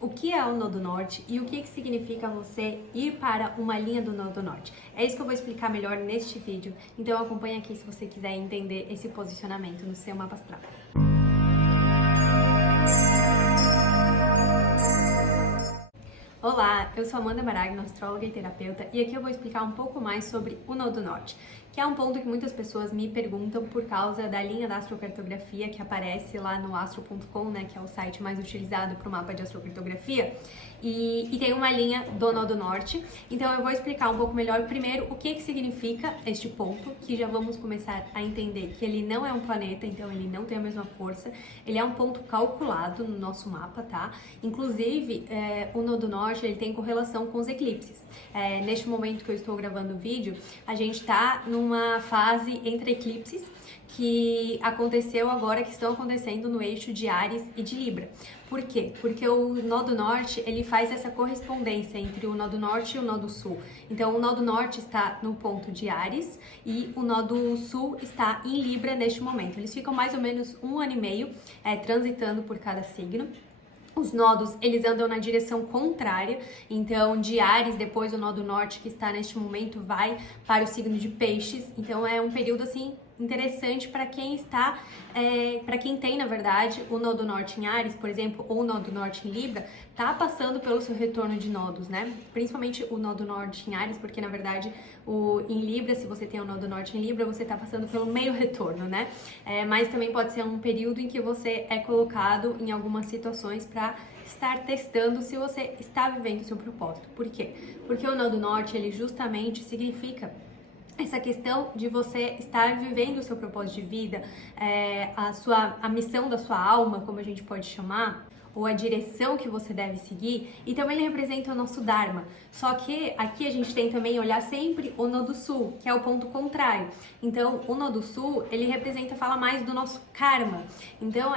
O que é o Nodo Norte e o que significa você ir para uma linha do Nodo Norte? É isso que eu vou explicar melhor neste vídeo, então acompanha aqui se você quiser entender esse posicionamento no seu mapa astral. Olá, eu sou Amanda Maragno, astróloga e terapeuta, e aqui eu vou explicar um pouco mais sobre o Nodo Norte, que é um ponto que muitas pessoas me perguntam por causa da linha da astrocartografia que aparece lá no astro.com, né, que é o site mais utilizado para o mapa de astrocartografia, e tem uma linha do Nodo Norte. Então eu vou explicar um pouco melhor primeiro o que significa este ponto, que já vamos começar a entender que ele não é um planeta, então ele não tem a mesma força, ele é um ponto calculado no nosso mapa, tá? Inclusive, o Nodo Norte ele tem correlação com os eclipses. Neste momento que eu estou gravando o vídeo, a gente está numa fase entre eclipses que aconteceu agora, que estão acontecendo no eixo de Áries e de Libra. Por quê? Porque o Nodo Norte, ele faz essa correspondência entre o Nodo Norte e o Nodo Sul. Então, o Nodo Norte está no ponto de Áries e o Nodo Sul está em Libra neste momento. Eles ficam mais ou menos 1 ano e meio transitando por cada signo. Os nodos, eles andam na direção contrária, então de Áries, depois o Nodo Norte, que está neste momento, vai para o signo de Peixes. Então é um período, assim, interessante para quem está, para quem tem, na verdade, o Nodo Norte em Áries, por exemplo, ou o Nodo Norte em Libra, tá passando pelo seu retorno de nodos, né? Principalmente o Nodo Norte em Áries, porque, na verdade, em Libra, se você tem o Nodo Norte em Libra, você tá passando pelo meio retorno, né? Mas também pode ser um período em que você é colocado em algumas situações para estar testando se você está vivendo o seu propósito. Por quê? Porque o Nodo Norte, ele justamente significa essa questão de você estar vivendo o seu propósito de vida, a missão da sua alma, como a gente pode chamar, ou a direção que você deve seguir, e também ele representa o nosso Dharma. Só que aqui a gente tem também olhar sempre o Nodo Sul, que é o ponto contrário. Então, o Nodo Sul, ele fala mais do nosso karma. Então,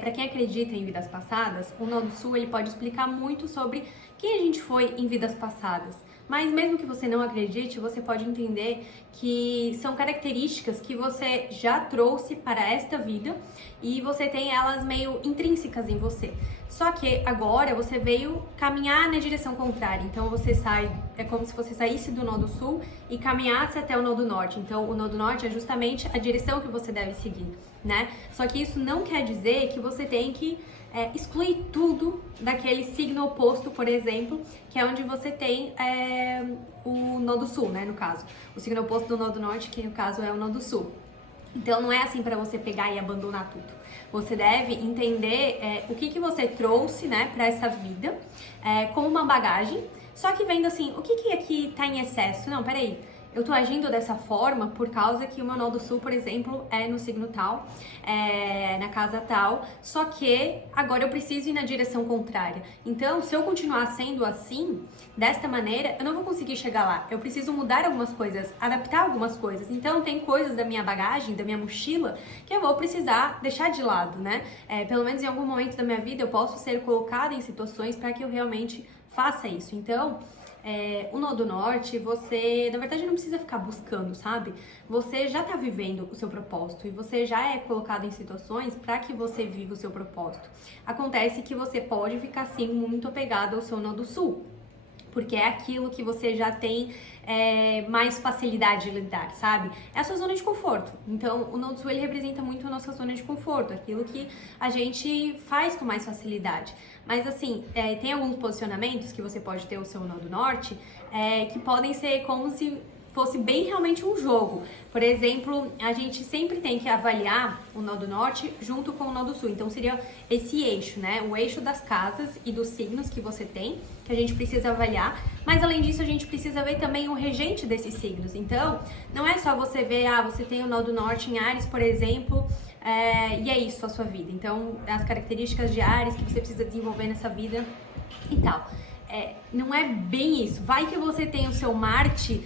para quem acredita em vidas passadas, o Nodo Sul, ele pode explicar muito sobre quem a gente foi em vidas passadas. Mas mesmo que você não acredite, você pode entender que são características que você já trouxe para esta vida e você tem elas meio intrínsecas em você. Só que agora você veio caminhar na direção contrária, então você sai, é como se você saísse do Nodo Sul e caminhasse até o Nodo Norte. Então o Nodo Norte é justamente a direção que você deve seguir, né? Só que isso não quer dizer que você tem que excluir tudo daquele signo oposto, por exemplo, que é onde você tem o Nodo Sul, né, no caso. O signo oposto do Nodo Norte, que no caso é o Nodo Sul. Então não é assim para você pegar e abandonar tudo. Você deve entender o que você trouxe, né, para essa vida, como uma bagagem, só que vendo assim, o que aqui tá em excesso? Não, peraí. Eu tô agindo dessa forma por causa que o meu Nodo Sul, por exemplo, é no signo tal, na casa tal, só que agora eu preciso ir na direção contrária. Então, se eu continuar sendo assim, desta maneira, eu não vou conseguir chegar lá. Eu preciso mudar algumas coisas, adaptar algumas coisas. Então, tem coisas da minha bagagem, da minha mochila, que eu vou precisar deixar de lado, né? Pelo menos em algum momento da minha vida, eu posso ser colocada em situações para que eu realmente faça isso. Então, o Nodo Norte, você, na verdade, não precisa ficar buscando, sabe? Você já tá vivendo o seu propósito e você já é colocado em situações para que você viva o seu propósito. Acontece que você pode ficar, sim, muito apegado ao seu Nodo Sul, porque é aquilo que você já tem mais facilidade de lidar, sabe? É a sua zona de conforto. Então, o Nodo Sul, ele representa muito a nossa zona de conforto, aquilo que a gente faz com mais facilidade. Mas, assim, tem alguns posicionamentos que você pode ter o seu Nodo Norte, que podem ser como se fosse bem realmente um jogo. Por exemplo, a gente sempre tem que avaliar o Nodo Norte junto com o Nodo Sul. Então, seria esse eixo, né? O eixo das casas e dos signos que você tem, que a gente precisa avaliar. Mas, além disso, a gente precisa ver também o regente desses signos. Então, não é só você ver, você tem o Nodo Norte em Áries, por exemplo, e é isso a sua vida. Então, as características de Áries que você precisa desenvolver nessa vida e tal. Não é bem isso. Vai que você tem o seu Marte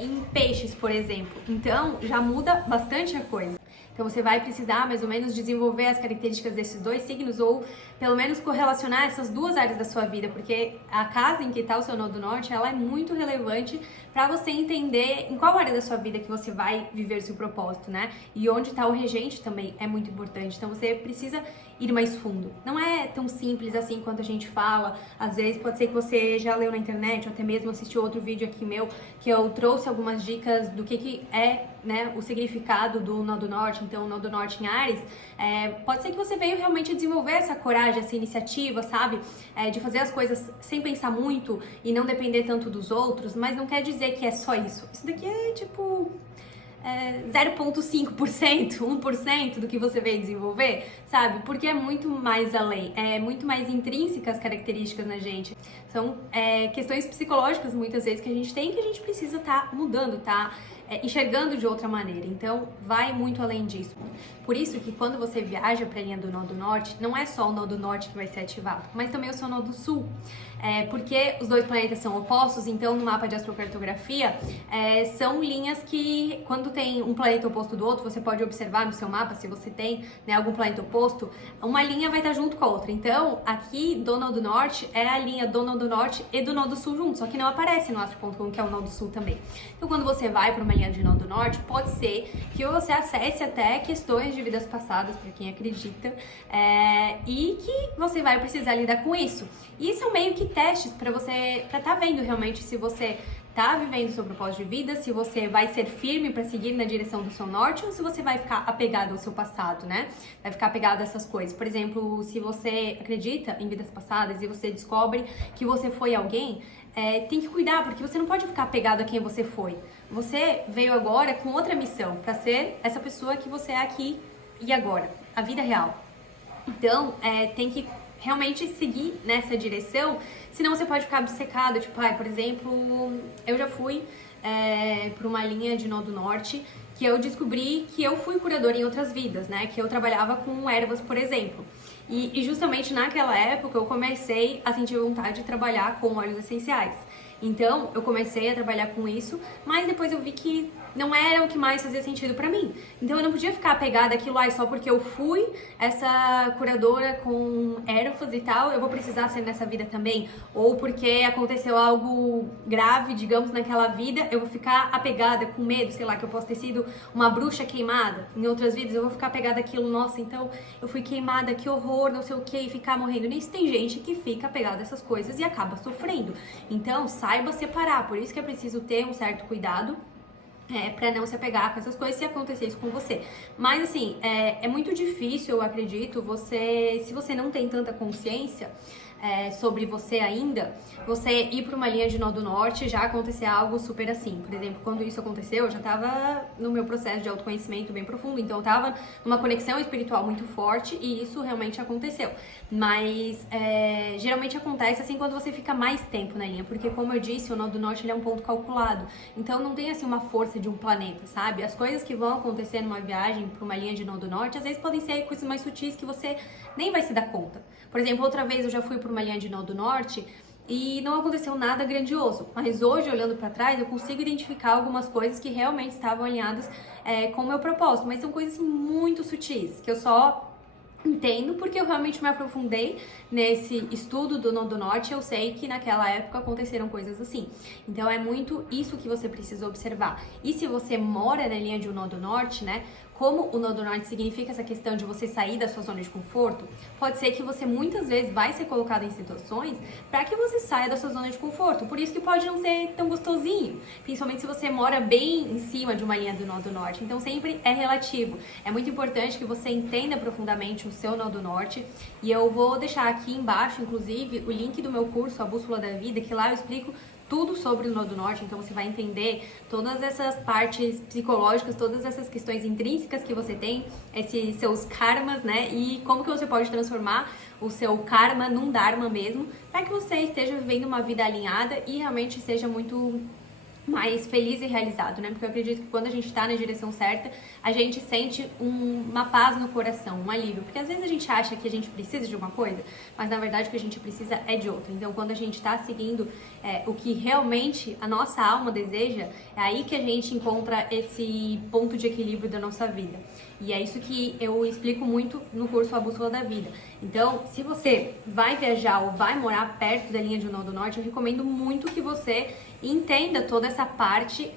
em Peixes, por exemplo. Então, já muda bastante a coisa. Então você vai precisar mais ou menos desenvolver as características desses dois signos ou pelo menos correlacionar essas duas áreas da sua vida, porque a casa em que está o seu nó do norte, ela é muito relevante para você entender em qual área da sua vida que você vai viver seu propósito, né? E onde está o regente também é muito importante. Então você precisa ir mais fundo. Não é tão simples assim quanto a gente fala. Às vezes pode ser que você já leu na internet ou até mesmo assistiu outro vídeo aqui meu que eu trouxe algumas dicas do que é, né, o significado do nó do norte. Então, o nó do norte em Áries, pode ser que você veio realmente desenvolver essa coragem, essa iniciativa, sabe? De fazer as coisas sem pensar muito e não depender tanto dos outros, mas não quer dizer que é só isso. Isso daqui é tipo 0,5%, 1% do que você veio desenvolver, sabe? Porque é muito mais além, é muito mais intrínseca as características na gente. São questões psicológicas, muitas vezes, que a gente tem que a gente precisa estar mudando, tá? Enxergando de outra maneira. Então, vai muito além disso. Por isso que quando você viaja para a linha do nó do norte, não é só o nó do norte que vai ser ativado, mas também o seu nó do sul. Porque os dois planetas são opostos, então no mapa de astrocartografia são linhas que, quando tem um planeta oposto do outro, você pode observar no seu mapa, se você tem, né, algum planeta oposto, uma linha vai estar junto com a outra. Então, aqui do nó do norte é a linha do nó do norte e do nó do sul juntos, só que não aparece no astro.com, que é o nó do sul também. Então, quando você vai para uma linha de nó do norte, pode ser que você acesse até questões de vidas passadas, para quem acredita, e que você vai precisar lidar com isso. E são meio que testes para estar vendo realmente se você tá vivendo o seu propósito de vida, se você vai ser firme para seguir na direção do seu norte ou se você vai ficar apegado ao seu passado, né? Vai ficar apegado a essas coisas. Por exemplo, se você acredita em vidas passadas e você descobre que você foi alguém, tem que cuidar, porque você não pode ficar apegado a quem você foi. Você veio agora com outra missão, para ser essa pessoa que você é aqui e agora, a vida real. Então, tem que realmente seguir nessa direção, senão você pode ficar obcecado, tipo, por exemplo, eu já fui para uma linha de nó do norte que eu descobri que eu fui curadora em outras vidas, né, que eu trabalhava com ervas, por exemplo, e justamente naquela época eu comecei a sentir vontade de trabalhar com óleos essenciais. Então, eu comecei a trabalhar com isso, mas depois eu vi que não era o que mais fazia sentido pra mim. Então, eu não podia ficar apegada àquilo só porque eu fui essa curadora com ervas e tal, eu vou precisar ser nessa vida também. Ou porque aconteceu algo grave, digamos, naquela vida, eu vou ficar apegada com medo, sei lá, que eu posso ter sido uma bruxa queimada. Em outras vidas, eu vou ficar apegada àquilo, nossa, então eu fui queimada, que horror, não sei o que, e ficar morrendo nisso. Tem gente que fica apegada a essas coisas e acaba sofrendo. Então, saiba separar, por isso que é preciso ter um certo cuidado para não se apegar com essas coisas se acontecer isso com você. Mas assim, é muito difícil, eu acredito, se você não tem tanta consciência sobre você ainda, você ir para uma linha de nó do norte já acontecer algo super assim. Por exemplo, quando isso aconteceu, eu já estava no meu processo de autoconhecimento bem profundo, então eu estava numa conexão espiritual muito forte e isso realmente aconteceu. Mas geralmente acontece assim quando você fica mais tempo na linha, porque como eu disse, o nó do norte ele é um ponto calculado, então não tem assim uma força de um planeta, sabe? As coisas que vão acontecer numa viagem para uma linha de nó do norte, às vezes podem ser coisas mais sutis que você nem vai se dar conta. Por exemplo, outra vez eu já fui para uma linha de nó do norte e não aconteceu nada grandioso, mas hoje, olhando para trás, eu consigo identificar algumas coisas que realmente estavam alinhadas com o meu propósito, mas são coisas assim, muito sutis, que eu só entendo porque eu realmente me aprofundei nesse estudo do nó do norte. Eu sei que naquela época aconteceram coisas assim, então é muito isso que você precisa observar. E se você mora na linha de um nó do norte, né, como o nó do norte significa essa questão de você sair da sua zona de conforto, pode ser que você muitas vezes vai ser colocado em situações para que você saia da sua zona de conforto. Por isso que pode não ser tão gostosinho, principalmente se você mora bem em cima de uma linha do nó do norte. Então sempre é relativo. É muito importante que você entenda profundamente o seu nó do norte. E eu vou deixar aqui embaixo, inclusive, o link do meu curso, A Bússola da Vida, que lá eu explico tudo sobre o nó do norte, então você vai entender todas essas partes psicológicas, todas essas questões intrínsecas que você tem, esses seus karmas, né? E como que você pode transformar o seu karma num dharma mesmo, para que você esteja vivendo uma vida alinhada e realmente seja muito mais feliz e realizado, né? Porque eu acredito que quando a gente tá na direção certa, a gente sente uma paz no coração, um alívio. Porque às vezes a gente acha que a gente precisa de uma coisa, mas na verdade o que a gente precisa é de outra. Então quando a gente tá seguindo o que realmente a nossa alma deseja, é aí que a gente encontra esse ponto de equilíbrio da nossa vida. E é isso que eu explico muito no curso A Bússola da Vida. Então, se você vai viajar ou vai morar perto da linha de um nó do norte, eu recomendo muito que você entenda toda essa parte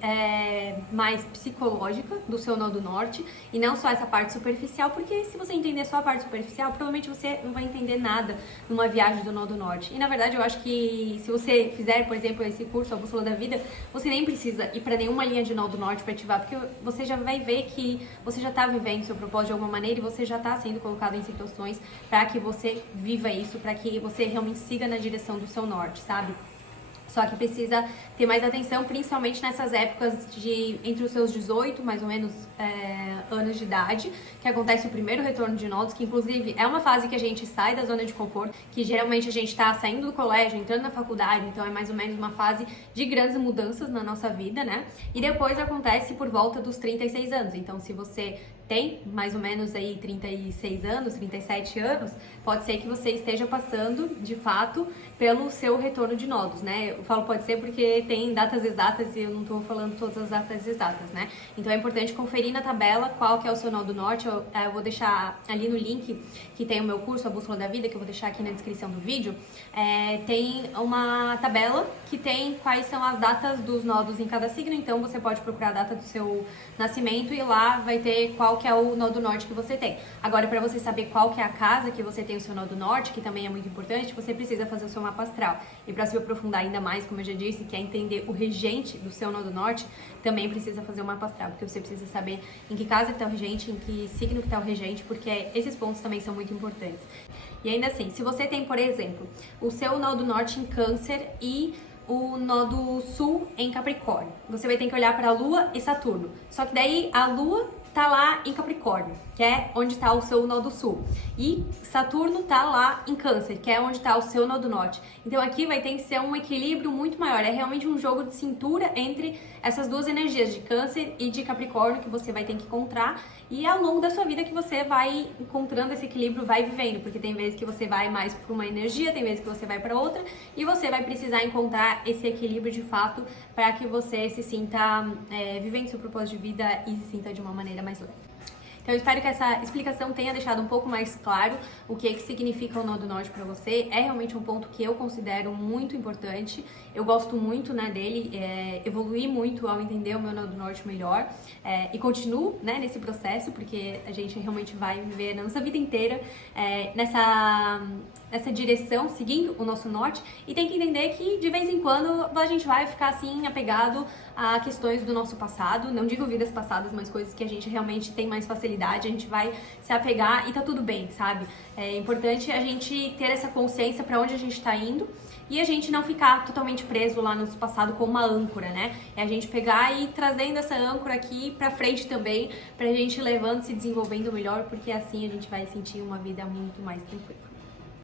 mais psicológica do seu nó do norte e não só essa parte superficial, porque se você entender só a parte superficial, provavelmente você não vai entender nada numa viagem do nó do norte. E na verdade eu acho que se você fizer, por exemplo, esse curso A Bússola da Vida, você nem precisa ir para nenhuma linha de nó do norte para ativar, porque você já vai ver que você já está vivendo seu propósito de alguma maneira e você já está sendo colocado em situações para que você viva isso, para que você realmente siga na direção do seu norte, sabe? Só que precisa ter mais atenção, principalmente nessas épocas entre os seus 18, mais ou menos, anos de idade, que acontece o primeiro retorno de nodos, que inclusive é uma fase que a gente sai da zona de conforto, que geralmente a gente tá saindo do colégio, entrando na faculdade, então é mais ou menos uma fase de grandes mudanças na nossa vida, né? E depois acontece por volta dos 36 anos. Então, se você tem mais ou menos aí 36 anos, 37 anos, pode ser que você esteja passando, de fato, pelo seu retorno de nodos, né? Eu falo pode ser porque tem datas exatas e eu não tô falando todas as datas exatas, né? Então é importante conferir na tabela qual que é o seu nó do norte. Eu vou deixar ali no link que tem o meu curso, A Bússola da Vida, que eu vou deixar aqui na descrição do vídeo. Tem uma tabela que tem quais são as datas dos nodos em cada signo, então você pode procurar a data do seu nascimento e lá vai ter qual que é o nó do norte que você tem. Agora, para você saber qual que é a casa que você tem o seu nó do norte, que também é muito importante, você precisa fazer o seu mapa astral. E para se aprofundar ainda mais, como eu já disse, que é entender o regente do seu nó do norte, também precisa fazer o mapa astral, porque você precisa saber em que casa que está o regente, em que signo que está o regente, porque esses pontos também são muito importantes. E ainda assim, se você tem, por exemplo, o seu nó do norte em Câncer e o nó do sul em Capricórnio, você vai ter que olhar para a Lua e Saturno. Só que daí a Lua tá lá em Capricórnio, que é onde está o seu nó do sul. E Saturno tá lá em Câncer, que é onde está o seu nó do norte. Então aqui vai ter que ser um equilíbrio muito maior. É realmente um jogo de cintura entre essas duas energias de Câncer e de Capricórnio que você vai ter que encontrar. E ao longo da sua vida que você vai encontrando esse equilíbrio, vai vivendo. Porque tem vezes que você vai mais para uma energia, tem vezes que você vai para outra. E você vai precisar encontrar esse equilíbrio de fato para que você se sinta vivendo seu propósito de vida e se sinta de uma maneira mais leve. Então eu espero que essa explicação tenha deixado um pouco mais claro o que significa o nó do norte para você. É realmente um ponto que eu considero muito importante. Eu gosto muito, né, dele, evoluí muito ao entender o meu nó do norte melhor e continuo, né, nesse processo, porque a gente realmente vai viver na nossa vida inteira nessa direção, seguindo o nosso norte, e tem que entender que de vez em quando a gente vai ficar assim apegado a questões do nosso passado, não digo vidas passadas, mas coisas que a gente realmente tem mais facilidade, a gente vai se apegar e tá tudo bem, sabe? É importante a gente ter essa consciência para onde a gente tá indo e a gente não ficar totalmente preso lá no nosso passado como uma âncora, né? É a gente pegar e ir trazendo essa âncora aqui pra frente também, pra gente levando, se desenvolvendo melhor, porque assim a gente vai sentir uma vida muito mais tranquila.